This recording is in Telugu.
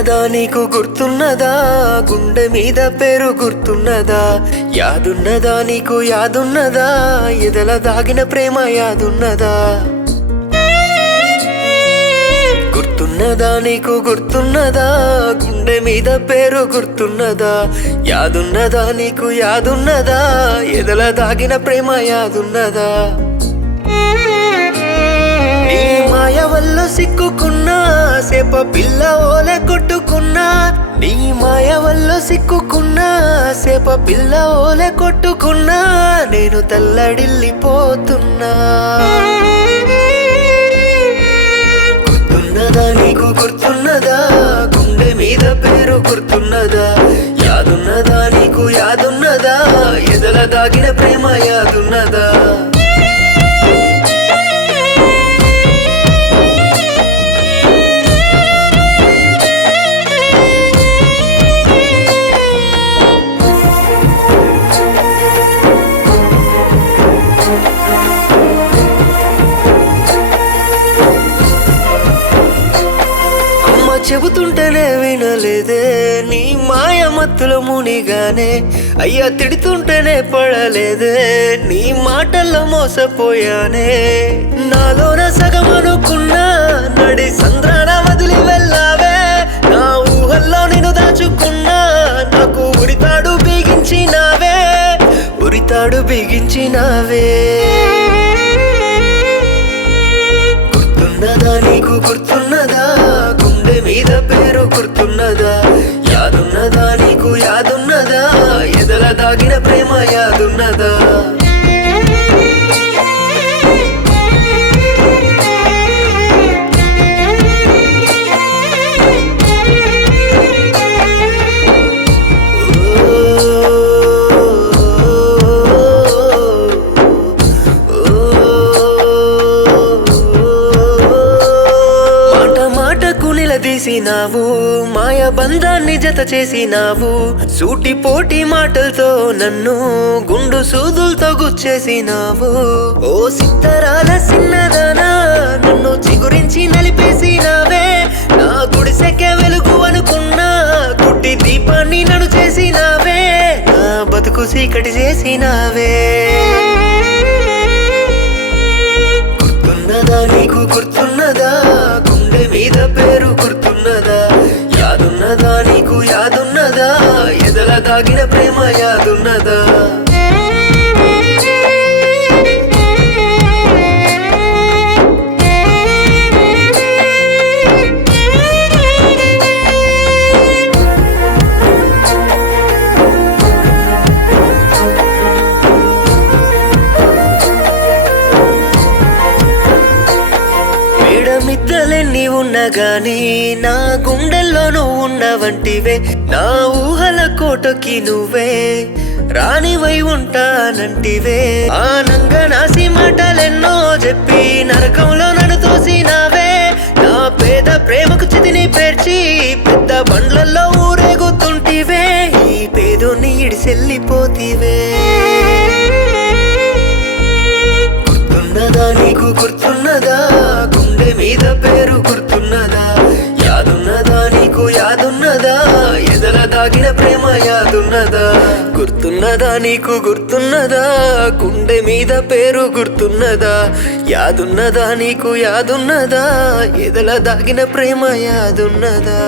గుర్తున్నదా నీకు గుర్తున్నదా గుండె మీద పేరు గుర్తున్నదా యాదున్నదా నీకు యాదున్నదా ఎదల దాగిన ప్రేమ యాదున్నదా గుర్తున్నదా నీకు గుర్తున్నదా గుండె మీద పేరు గుర్తున్నదా యాదున్నదా నీకు యాదున్నదా ఎదల దాగిన ప్రేమ యాదున్నదా నీ మాయ వల్ల సిక్కుకున్నా సేప పిల్ల ఓలే కొట్టుకున్నా నీ మాయ వల్ల సిక్కుకున్నా సేప పిల్ల ఓలే కొట్టుకున్నా నేను తల్లడిల్లిపోతున్నా గుర్తున్నదా నీకు గుర్తున్నదా గుండె మీద పేరు గుర్తున్నదా యాదున్నదా నీకు యాదున్నదా ఎదల దాగిన ప్రేమ యాదున్నదా చెబుతుంటేనే వినలేదే నీ మాయ మత్తుల మునిగానే అయ్యా తిడుతుంటేనే పడలేదే నీ మాటల్లో మోసపోయానే నాలోన సగం అనుకున్నా నడి సంద్రాన వదిలి వెళ్ళావే నా ఊహల్లో నేను దాచుకున్నా నాకు ఉరితాడు బిగించినావే ఉరితాడు బిగించినావే గుర్తున్నదా నీకు గుర్తున్నదా గుండె మీద పేరు గుర్తున్నదా యాదున్నదా నీకు యాదున్నదా ఎదల దాగిన ప్రేమ యాదున్నదా తీసినావు మాయ బంధాన్ని జత చేసినావు సూటి పోటీ మాటలతో నన్ను గుండు సూదులతో గుచ్చేసినావు ఓ సిత్తరాల సిన్నదానా నన్ను చిగురించి నలిపేసినావే నా గుడిసెకే వెలుగు అనుకున్నా గుడ్డి దీపాన్ని నన్ను చేసినావే నా బతుకు చీకటి చేసినావే గుర్తున్నదా నీకు గుర్తున్నదా గుండె మీద పేరు గుర్తున్నదా యాదున్నదా నీకు యాదున్నదా ఎదల దాగిన ప్రేమ యాదున్నదా మిద్దలెన్ని ఉన్నా గాని నా గుండెల్లో నువ్వు ఉన్నవంటివే నా ఊహల కోటకి నువ్వే రానివై ఉంటానంటివే ఆనంగా నాసి మాటలెన్నో చెప్పి నరకంలో నన్ను తోసినావే నా పేద ప్రేమకు చితిని పేర్చి పెద్ద బండ్లల్లో ఊరేగుతుంటివే ఈ పేదోన్ని ఇడిసెల్లిపోతివే గుర్తున్నదా నీకు గుర్తున్నదా గుండె మీద పేరు గుర్తున్నదా యాదున్నదా నీకు యాదున్నదా ఎదల దాగిన ప్రేమ యాదున్నదా గుర్తున్నదా నీకు గుర్తున్నదా గుండె మీద పేరు గుర్తున్నదా యాదున్నదా నీకు యాదున్నదా ఎదల దాగిన ప్రేమ యాదున్నదా